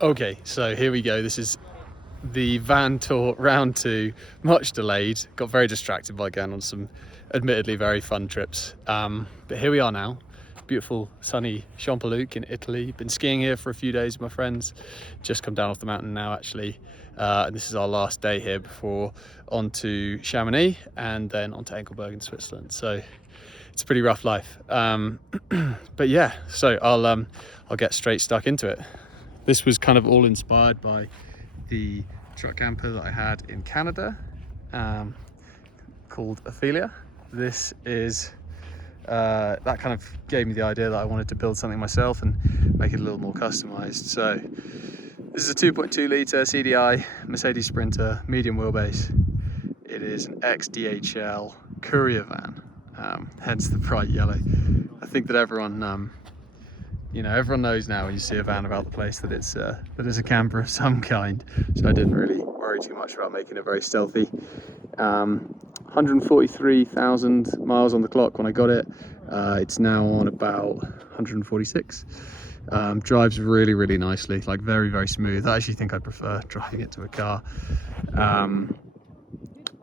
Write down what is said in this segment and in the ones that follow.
Okay, so here we go. This is the van tour round 2, much delayed. Got very distracted by going on some admittedly very fun trips. But here we are now. Beautiful sunny Champoluc in Italy. Been skiing here for a few days with my friends. Just come down off the mountain now actually. And this is our last day here before on to Chamonix and then on to Engelberg in Switzerland. So it's a pretty rough life. But yeah, so I'll get straight stuck into it. This was kind of all inspired by the truck camper that I had in Canada, called Ophelia. This is that kind of gave me the idea that I wanted to build something myself and make it a little more customized. So this is a 2.2 litre CDI Mercedes Sprinter, medium wheelbase. It is an ex-DHL courier van, hence the bright yellow. I think that everyone everyone knows now when you see a van about the place that it's a camper of some kind. So I didn't really worry too much about making it very stealthy. 143,000 miles on the clock when I got it. It's now on about 146. Drives really, really nicely, like very, very smooth. I actually think I prefer driving it to a car.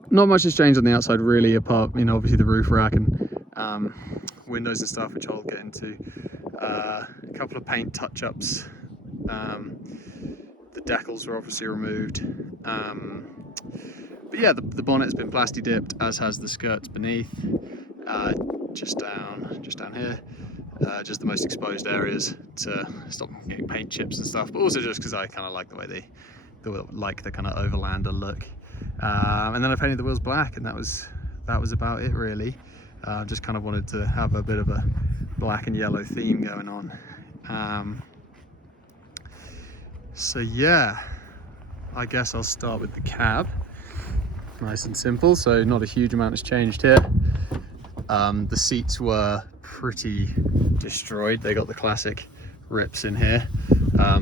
Not much has changed on the outside really, apart, obviously the roof rack and windows and stuff, which I'll get into. A couple of paint touch-ups. The decals were obviously removed. But yeah, the bonnet's been plasti dipped, as has the skirts beneath. Just down here. Just the most exposed areas to stop getting paint chips and stuff, but also just because I kind of like the way they like the kind of overlander look. And then I painted the wheels black, and that was about it really. Just kind of wanted to have a bit of a black and yellow theme going on. So yeah, I guess I'll start with the cab. Nice and simple, so not a huge amount has changed here. The seats were pretty destroyed. They got the classic rips in here.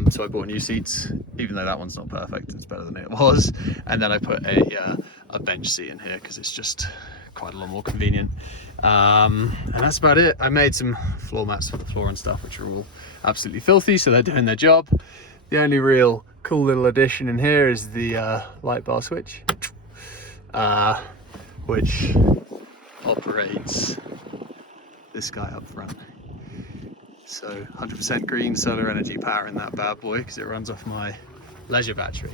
So I bought new seats, even though that one's not perfect, it's better than it was. And then I put a bench seat in here because it's just quite a lot more convenient. And that's about it. I made some floor mats for the floor and stuff, which are all absolutely filthy, so they're doing their job. The only real cool little addition in here is the light bar switch, which operates this guy up front. So 100% green solar energy power in that bad boy because it runs off my leisure battery.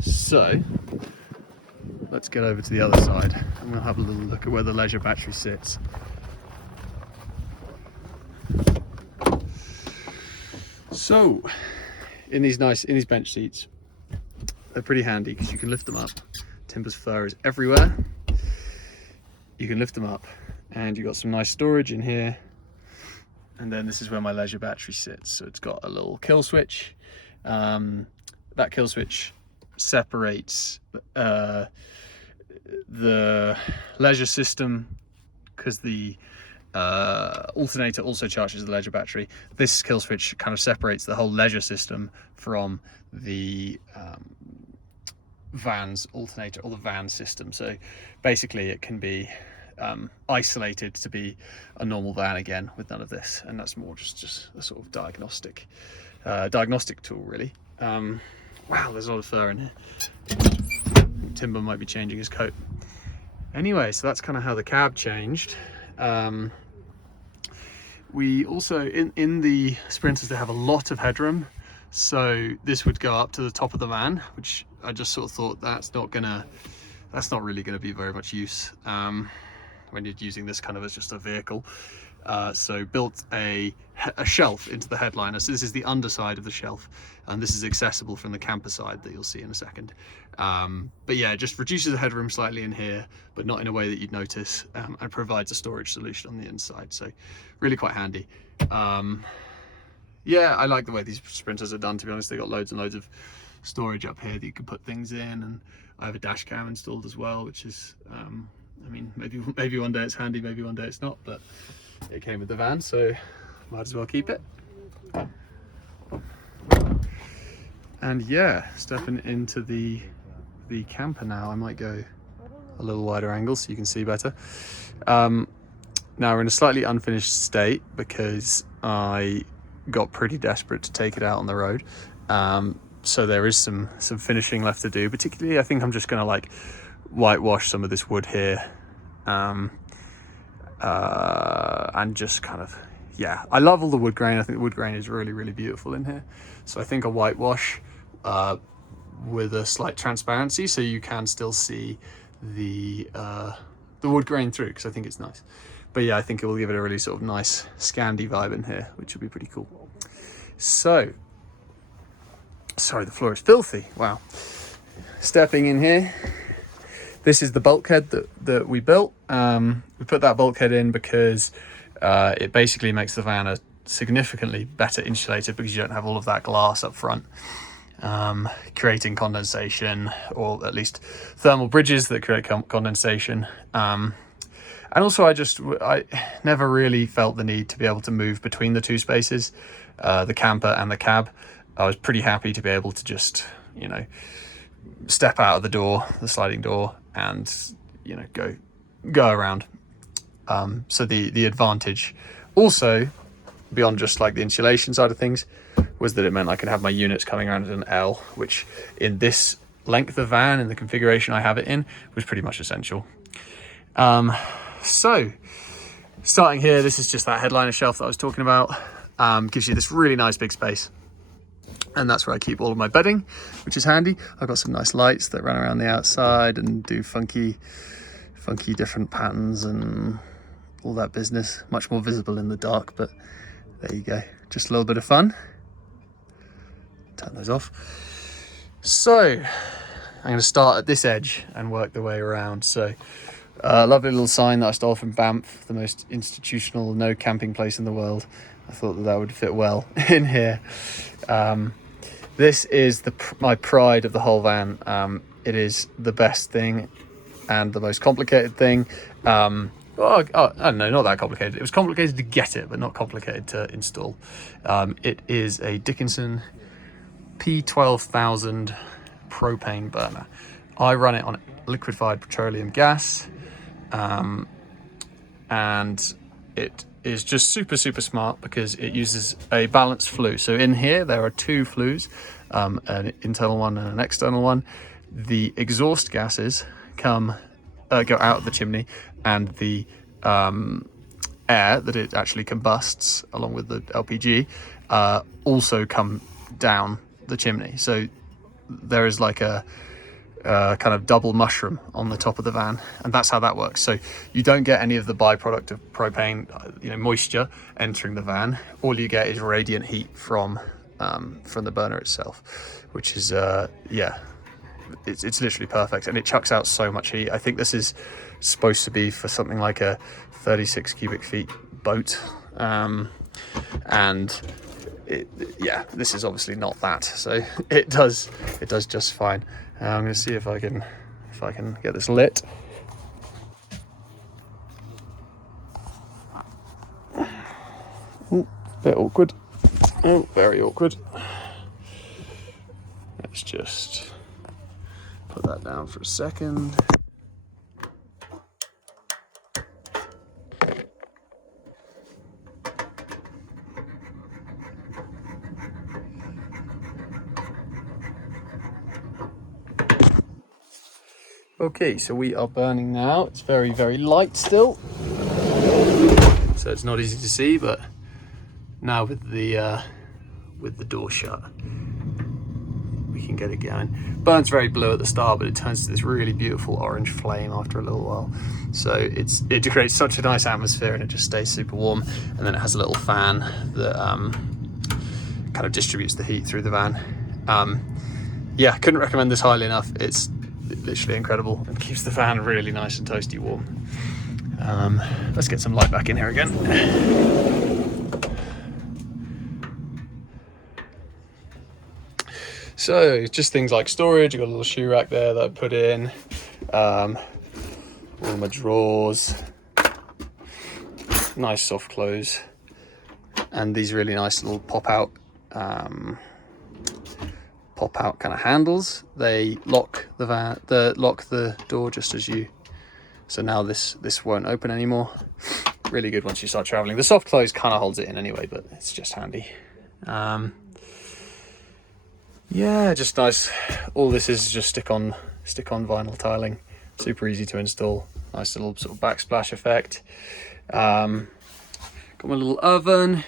So let's get over to the other side. I'm going to have a little look at where the leisure battery sits. So in these bench seats, they're pretty handy because you can lift them up. Timber's fur is everywhere. You can lift them up and you've got some nice storage in here. And then this is where my leisure battery sits. So it's got a little kill switch. That kill switch separates the leisure system because the alternator also charges the leisure battery. This kill switch kind of separates the whole leisure system from the van's alternator or the van system. So basically it can be isolated to be a normal van again with none of this, and that's more just a sort of diagnostic tool really. Wow, there's a lot of fur in here. Timber might be changing his coat. Anyway, so that's kind of how the cab changed. We also in the Sprinters they have a lot of headroom, so this would go up to the top of the van, which I just sort of thought that's not really gonna be very much use when you're using this kind of as just a vehicle. So built a shelf into the headliner. So this is the underside of the shelf, and this is accessible from the camper side that you'll see in a second. But yeah, it just reduces the headroom slightly in here, but not in a way that you'd notice, and provides a storage solution on the inside. So really quite handy. Yeah, I like the way these Sprinters are done, to be honest. They got loads and loads of storage up here that you can put things in, and I have a dash cam installed as well, which is I mean, maybe one day it's handy, maybe one day it's not, but it came with the van, so might as well keep it. And yeah, stepping into the camper now. I might go a little wider angle so you can see better. Now we're in a slightly unfinished state because I got pretty desperate to take it out on the road. So there is some finishing left to do. Particularly, I think I'm just going to like whitewash some of this wood here, and just kind of, yeah, I love all the wood grain. I think the wood grain is really, really beautiful in here. So I think a whitewash with a slight transparency, so you can still see the wood grain through, because I think it's nice. But yeah, I think it will give it a really sort of nice Scandi vibe in here, which will be pretty cool. So, sorry, the floor is filthy. Wow. Stepping in here, this is the bulkhead that we built. We put that bulkhead in because it basically makes the van a significantly better insulated, because you don't have all of that glass up front, creating condensation, or at least thermal bridges that create condensation. And also I never really felt the need to be able to move between the two spaces, the camper and the cab. I was pretty happy to be able to just, you know, step out of the door, the sliding door, and, you know, go around. So the advantage also, beyond just like the insulation side of things, was that it meant I could have my units coming around at an L, which in this length of van, in the configuration I have it in, was pretty much essential. So starting here, this is just that headliner shelf that I was talking about. Gives you this really nice big space, and that's where I keep all of my bedding, which is handy. I've got some nice lights that run around the outside and do funky different patterns and all that business. Much more visible in the dark, but there you go, just a little bit of fun. Turn those off. So I'm going to start at this edge and work the way around. So lovely little sign that I stole from Banff, the most institutional no camping place in the world. I thought that would fit well in here. This is my pride of the whole van. It is the best thing and the most complicated thing. I don't know, not that complicated. It was complicated to get it, but not complicated to install. It is a Dickinson P12000 propane burner. I run it on liquefied petroleum gas, and it is just super smart because it uses a balanced flue. So in here there are two flues, an internal one and an external one. The exhaust gases go out of the chimney, and the air that it actually combusts along with the LPG also come down the chimney. So there is like a kind of double mushroom on the top of the van, and that's how that works. So you don't get any of the byproduct of propane, moisture entering the van. All you get is radiant heat from the burner itself, which is it's literally perfect, and it chucks out so much heat. I think this is supposed to be for something like a 36 cubic feet boat, and this is obviously not that, so it does just fine. I'm going to see if I can get this lit. Ooh, bit awkward. Oh, very awkward. Let's just put that down for a second. Okay, so we are burning now. It's very light still, so it's not easy to see, but now with the door shut, we can get it going. Burns very blue at the start, but it turns to this really beautiful orange flame after a little while. So it creates such a nice atmosphere, and it just stays super warm. And then it has a little fan that kind of distributes the heat through the van. Couldn't recommend this highly enough. It's literally incredible and keeps the fan really nice and toasty warm. Let's get some light back in here again. So just things like storage. I've got a little shoe rack there that I put in, all my drawers, nice soft clothes, and these really nice little pop out kind of handles. They lock the door just as you, so now this won't open anymore. Really good once you start traveling. The soft close kind of holds it in anyway, but it's just handy. Yeah, just nice. All this is just stick on vinyl tiling, super easy to install. Nice little sort of backsplash effect. Got my little oven.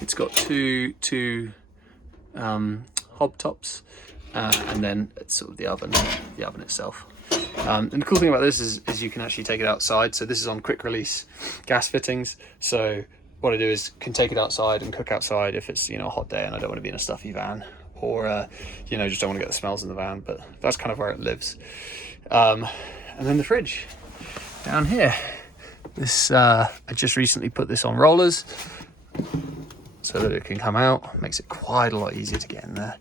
It's got two hob tops, and then it's sort of the oven itself. And the cool thing about this is you can actually take it outside. So this is on quick release gas fittings. So what I do is can take it outside and cook outside if it's, you know, a hot day and I don't want to be in a stuffy van, or you know, just don't want to get the smells in the van. But that's kind of where it lives. And then the fridge down here. This I just recently put this on rollers so that it can come out. Makes it quite a lot easier to get in there.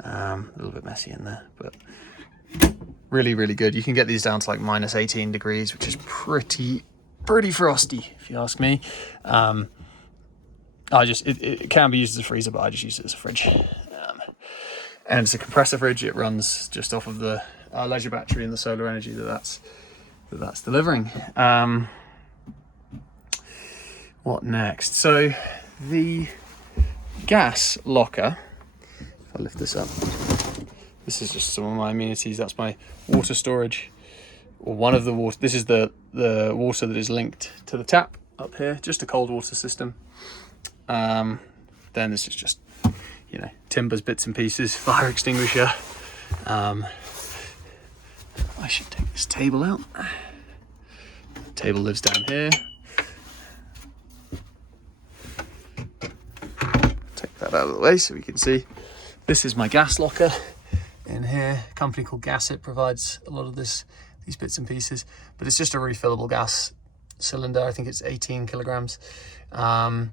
A little bit messy in there, but really, really good. You can get these down to like minus 18 degrees, which is pretty frosty, if you ask me. It can be used as a freezer, but I just use it as a fridge. And it's a compressor fridge. It runs just off of the leisure battery and the solar energy that's delivering. What next? So the gas locker, if I lift this up, this is just some of my amenities. That's my water storage, or one of the water. This is the water that is linked to the tap up here, just a cold water system. Then this is just, you know, timbers, bits and pieces, fire extinguisher. I should take this table out. The table lives down here. Take that out of the way so we can see. This is my gas locker in here. A company called Gassit provides a lot of these bits and pieces, but it's just a refillable gas cylinder. I think it's 18 kilograms. And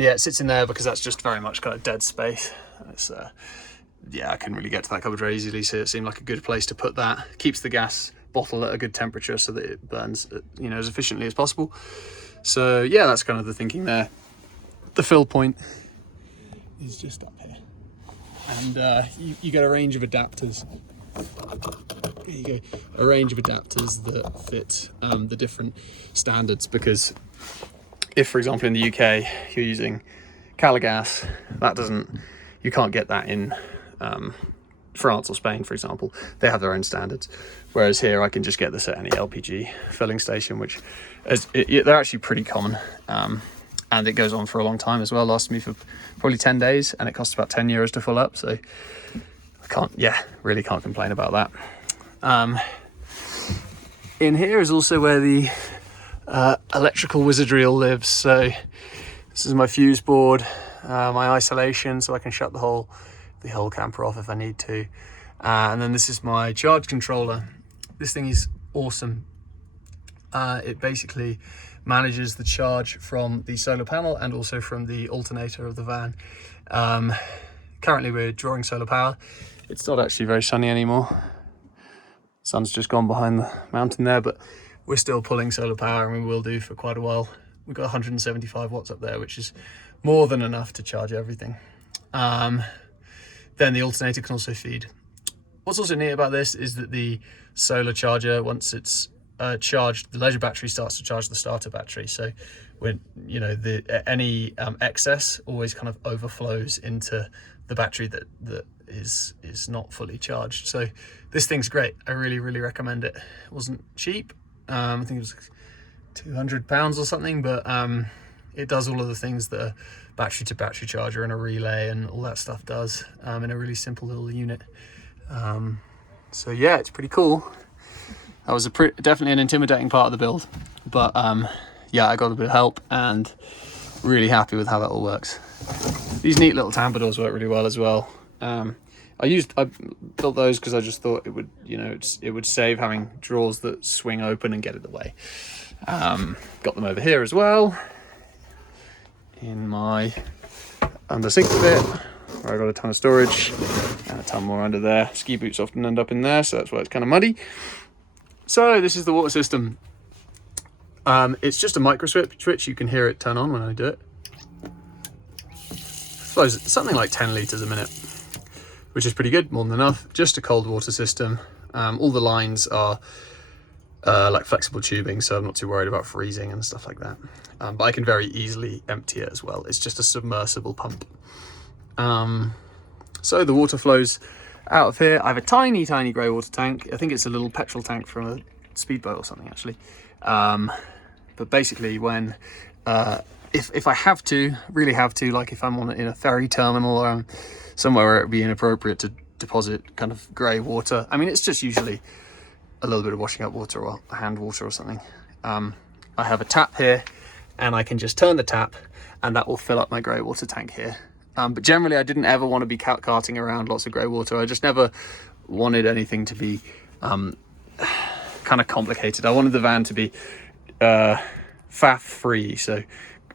yeah, it sits in there because that's just very much kind of dead space. It's yeah, I couldn't really get to that cupboard very easily, so it seemed like a good place to put that. Keeps the gas bottle at a good temperature so that it burns, you know, as efficiently as possible. So yeah, that's kind of the thinking there. The fill point is just up here, and you get a range of adapters. There you go, a range of adapters that fit the different standards, because if, for example, in the UK you're using Calagas, you can't get that in France or Spain, for example. They have their own standards, whereas here I can just get this at any LPG filling station, which they're actually pretty common, and it goes on for a long time as well. Lasts me for probably 10 days, and it costs about €10 to fill up, so really can't complain about that. In here is also where the electrical wizardry all lives. So this is my fuse board, my isolation, so I can shut the whole camper off if I need to. And then this is my charge controller. This thing is awesome. It basically manages the charge from the solar panel and also from the alternator of the van. Currently we're drawing solar power. It's not actually very sunny anymore. Sun's just gone behind the mountain there, but we're still pulling solar power, and we will do for quite a while. We've got 175 watts up there, which is more than enough to charge everything. Then the alternator can also feed. What's also neat about this is that the solar charger, once it's charged, the leisure battery starts to charge the starter battery. So when, you know, any excess always kind of overflows into the battery that is not fully charged. So this thing's great. I really recommend it. It wasn't cheap. I think it was £200 or something, but it does all of the things that a battery to battery charger and a relay and all that stuff does, in a really simple little unit. So yeah, it's pretty cool. That was definitely an intimidating part of the build, but yeah, I got a bit of help and really happy with how that all works. These neat little tamper doors work really well as well. I built those because I just thought it would, you know, it would save having drawers that swing open and get in the way. Got them over here as well, in my under sink bit, where I got a ton of storage and a ton more under there. Ski boots often end up in there, so that's why it's kind of muddy. So this is the water system. It's just a micro switch. You can hear it turn on when I do it. Flows something like 10 litres a minute, which is pretty good, more than enough. Just a cold water system. All the lines are like flexible tubing, so I'm not too worried about freezing and stuff like that. But I can very easily empty it as well. It's just a submersible pump. So the water flows out of here. I have a tiny grey water tank. I think it's a little petrol tank from a speedboat or something, actually. But basically, when if I have to, really have to, like if I'm in a ferry terminal or I'm somewhere where it would be inappropriate to deposit kind of grey water, I mean, it's just usually a little bit of washing up water or hand water or something. I have a tap here, and I can just turn the tap and that will fill up my grey water tank here. But generally I didn't ever want to be carting around lots of grey water. I just never wanted anything to be kind of complicated. I wanted the van to be faff free, so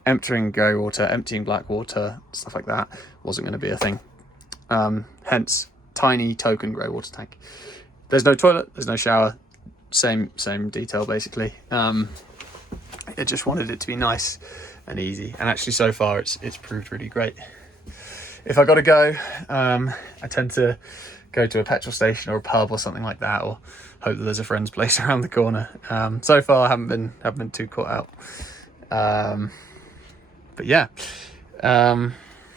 emptying grey water, emptying black water, stuff like that wasn't going to be a thing. Hence tiny token grey water tank. There's no toilet, there's no shower, same detail basically. I just wanted it to be nice and easy, and actually so far it's proved really great. If I got to go, I tend to go to a petrol station or a pub or something like that, or hope that there's a friend's place around the corner. So far I haven't been too caught out. But yeah,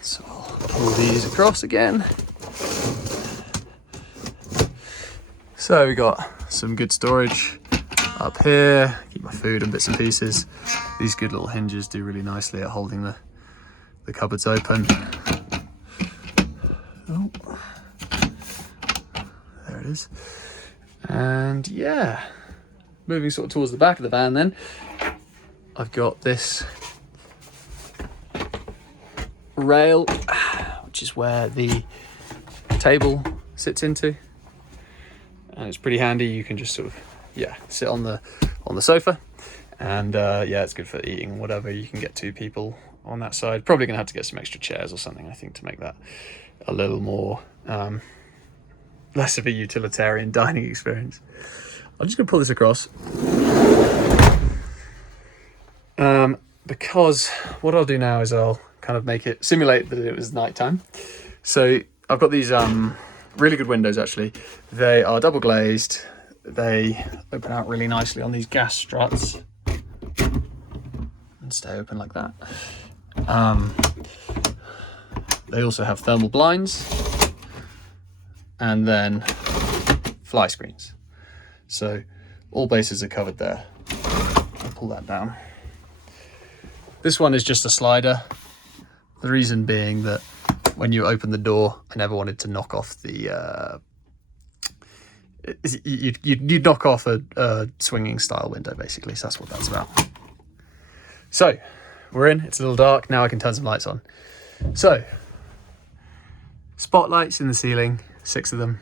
so I'll pull these across again. So we got some good storage up here, keep my food and bits and pieces. These good little hinges do really nicely at holding the cupboards open. Oh, there it is. And yeah, moving sort of towards the back of the van then, I've got this rail, which is where the table sits into. And it's pretty handy. You can just sort of, sit on the sofa, and it's good for eating whatever. You can get 2 people on that side. Probably gonna have to get some extra chairs or something, I think, to make that a little more less of a utilitarian dining experience. I'm just gonna pull this across because what I'll do now is I'll kind of simulate that it was nighttime. So I've got these really good windows, actually. They are double glazed. They open out really nicely on these gas struts and stay open like that. They also have thermal blinds and then fly screens. So all bases are covered there. I'll pull that down. This one is just a slider. The reason being that when you open the door, I never wanted to knock off the you'd knock off a swinging style window, basically. So that's what that's about. So we're in. It's a little dark now. I can turn some lights on. So spotlights in the ceiling, 6 of them,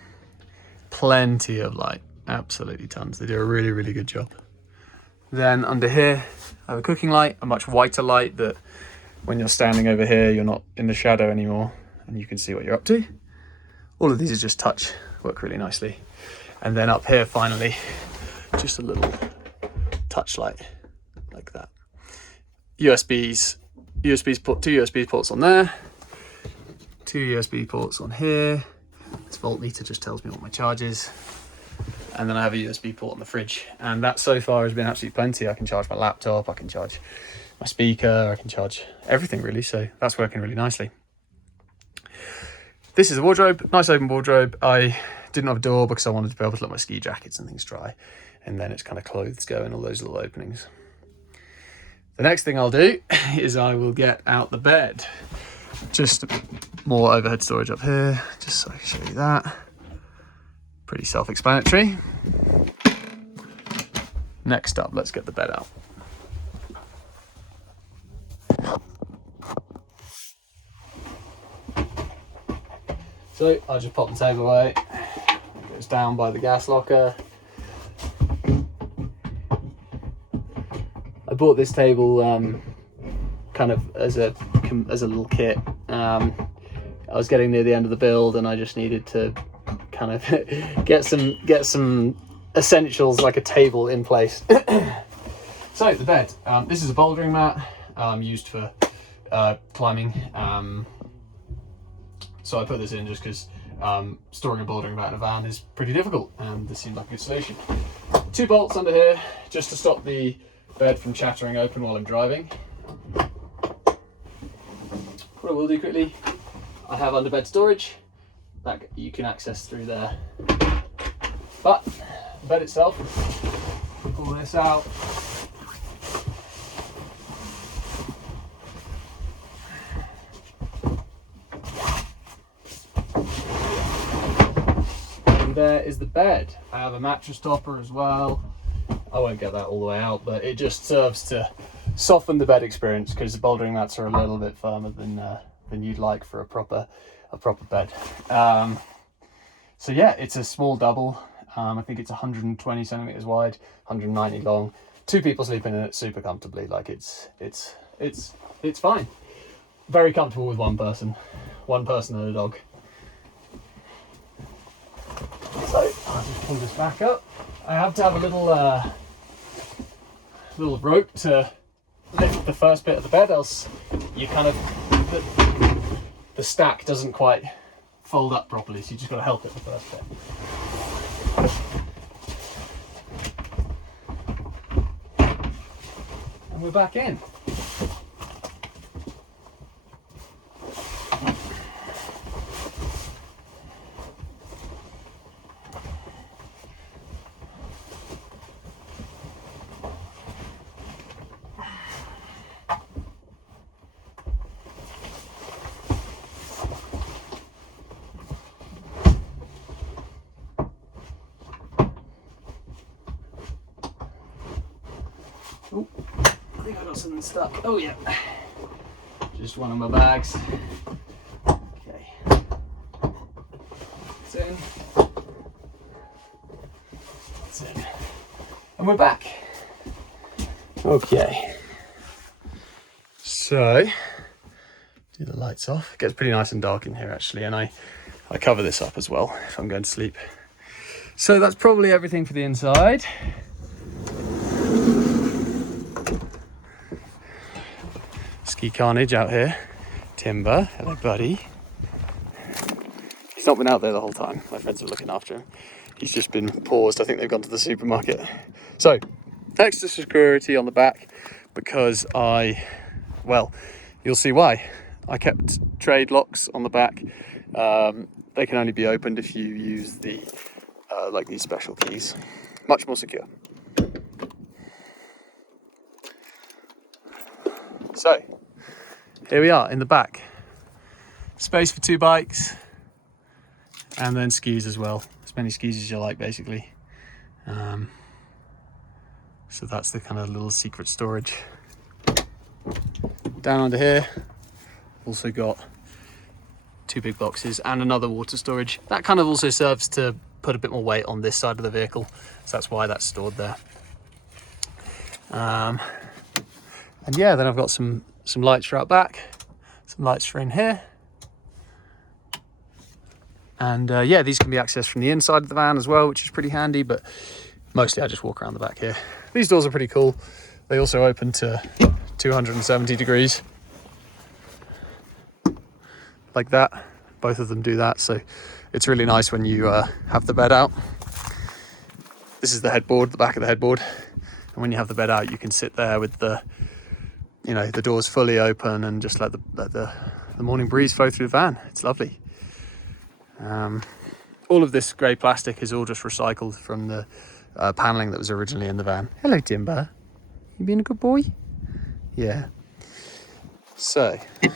plenty of light, absolutely tons. They do a really good job. Then under here I have a cooking light, a much whiter light that when you're standing over here you're not in the shadow anymore and you can see what you're up to. All of these are just touch, work really nicely. And then up here, finally, just a little touch light like that. two USB ports on there, 2 USB ports on here. This voltmeter just tells me what my charge is. And then I have a USB port on the fridge. And that so far has been absolutely plenty. I can charge my laptop, I can charge my speaker, I can charge everything really. So that's working really nicely. This is a wardrobe, nice open wardrobe. I didn't have a door because I wanted to be able to let my ski jackets and things dry. And then it's kind of clothes go in all those little openings. The next thing I'll do is I will get out the bed. Just more overhead storage up here, just so I can show you that. Pretty self-explanatory. Next up, let's get the bed out. So I'll just pop the table away. It goes down by the gas locker. I bought this table kind of as a little kit. I was getting near the end of the build and I just needed to kind of get some essentials like a table in place. So the bed. This is a bouldering mat used for climbing. So I put this in just because storing a bouldering mat in a van is pretty difficult, and this seemed like a good solution. 2 bolts under here just to stop the bed from chattering open while I'm driving. What I will do quickly, I have under bed storage that you can access through there. But the bed itself, pull this out. And there is the bed. I have a mattress topper as well. I won't get that all the way out, but it just serves to soften the bed experience because the bouldering mats are a little bit firmer than you'd like for a proper bed. So yeah, it's a small double. I think it's 120 centimeters wide, 190 long. 2 people sleeping in it super comfortably. Like it's fine. Very comfortable with one person and a dog. So I'll just pull this back up. I have to have a little rope to lift the first bit of the bed, else you kind of the stack doesn't quite fold up properly, so you just got to help it the first bit. And we're back in. Oh, I think I got something stuck. Oh yeah, just one of my bags. Okay, it's in. It's in, and we're back. Okay, so do the lights off. It gets pretty nice and dark in here actually, and I cover this up as well if I'm going to sleep. So that's probably everything for the inside. Ski carnage out here. Timber, hello buddy. He's not been out there the whole time. My friends are looking after him. He's just been paused. I think they've gone to the supermarket. So, extra security on the back because well, you'll see why. I kept trade locks on the back. They can only be opened if you use the like these special keys. Much more secure. So, here we are in the back. Space for 2 bikes and then skis as well. As many skis as you like, basically. So that's the kind of little secret storage. Down under here, also got 2 big boxes and another water storage. That kind of also serves to put a bit more weight on this side of the vehicle. So that's why that's stored there. And yeah, then I've got some lights for out back, some lights for in here. And yeah, these can be accessed from the inside of the van as well, which is pretty handy, but mostly I just walk around the back here. These doors are pretty cool. They also open to 270 degrees. Like that. Both of them do that, so it's really nice when you have the bed out. This is the headboard, the back of the headboard. And when you have the bed out, you can sit there with the doors fully open and just let the morning breeze flow through the van. It's lovely. All of this grey plastic is all just recycled from the panelling that was originally in the van. Hello, Timber. You being a good boy? Yeah. So, I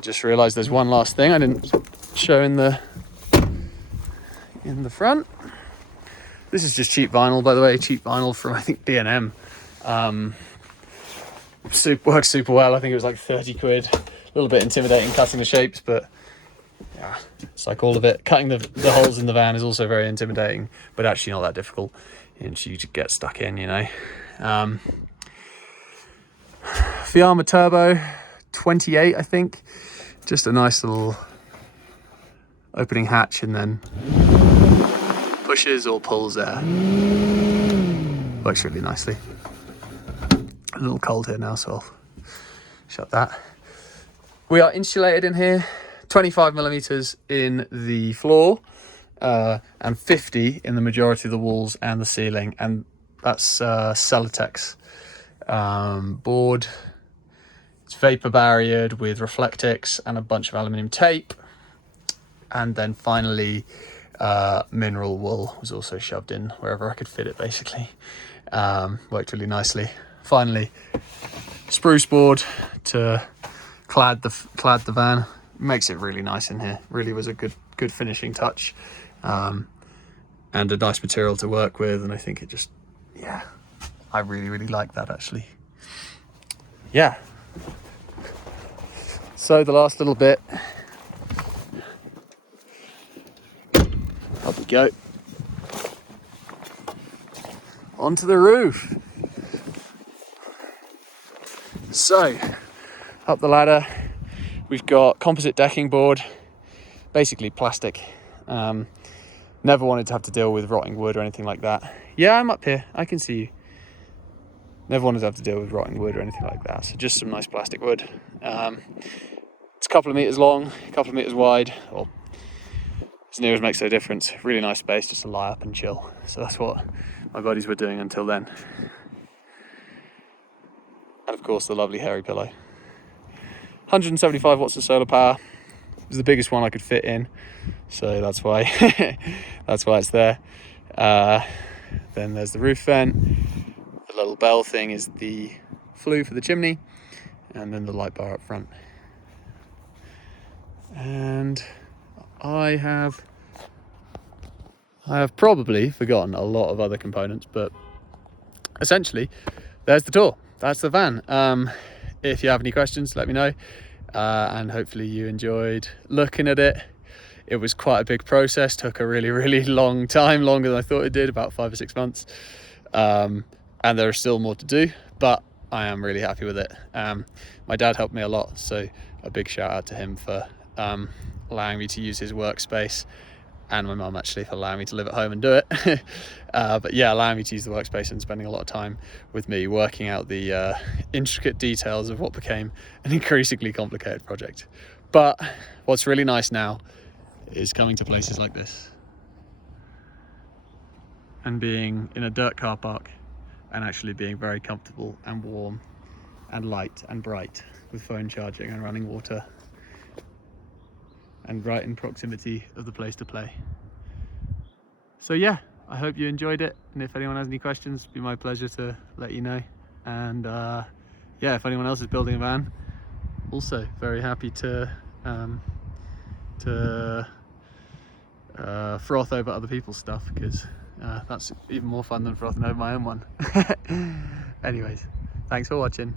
just realised there's one last thing I didn't show in the front. This is just cheap vinyl, by the way. Cheap vinyl from, I think, B&M. Works super well. I think it was like 30 quid. A little bit intimidating cutting the shapes, but yeah, it's like all of it. Cutting the holes in the van is also very intimidating, but actually not that difficult. And you just get stuck in, Fiamma Turbo 28, I think. Just a nice little opening hatch and then pushes or pulls there. Works really nicely. A little cold here now, so I'll shut that. We are insulated in here, 25 millimeters in the floor and 50 in the majority of the walls and the ceiling, and that's Celotex board. It's vapor barriered with Reflectix and a bunch of aluminium tape, and then finally mineral wool was also shoved in wherever I could fit it, basically. Worked really nicely. Finally, spruce board to clad the van. Makes it really nice in here. Really was a good finishing touch, and a nice material to work with. And I think it just, yeah, I really like that actually. Yeah. So the last little bit, up we go, onto the roof. So up the ladder, we've got composite decking board, basically plastic. Never wanted to have to deal with rotting wood or anything like that. Yeah, I'm up here, I can see you. Never wanted to have to deal with rotting wood or anything like that. So just some nice plastic wood. It's a couple of meters long, a couple of meters wide. Well, as near as makes no difference. Really nice space just to lie up and chill. So that's what my buddies were doing until then. And of course the lovely hairy pillow. 175 watts of solar power. It was the biggest one I could fit in, so that's why it's there. Then there's the roof vent. The little bell thing is the flue for the chimney, and then the light bar up front. And I have probably forgotten a lot of other components, but essentially there's the tour. That's the van. If you have any questions, let me know, and hopefully you enjoyed looking at it. It was quite a big process, took a really long time, longer than I thought it did, about 5 or 6 months, and there is still more to do, but I am really happy with it. My dad helped me a lot, so a big shout out to him for allowing me to use his workspace, and my mum actually for allowing me to live at home and do it. But yeah, allowing me to use the workspace and spending a lot of time with me working out the intricate details of what became an increasingly complicated project. But what's really nice now is coming to places like this and being in a dirt car park and actually being very comfortable and warm and light and bright with phone charging and running water, and right in proximity of the place to play. So yeah, I hope you enjoyed it, and if anyone has any questions, it'd be my pleasure to let you know. And yeah, if anyone else is building a van, also very happy to froth over other people's stuff, because that's even more fun than frothing over my own one. Anyways, thanks for watching.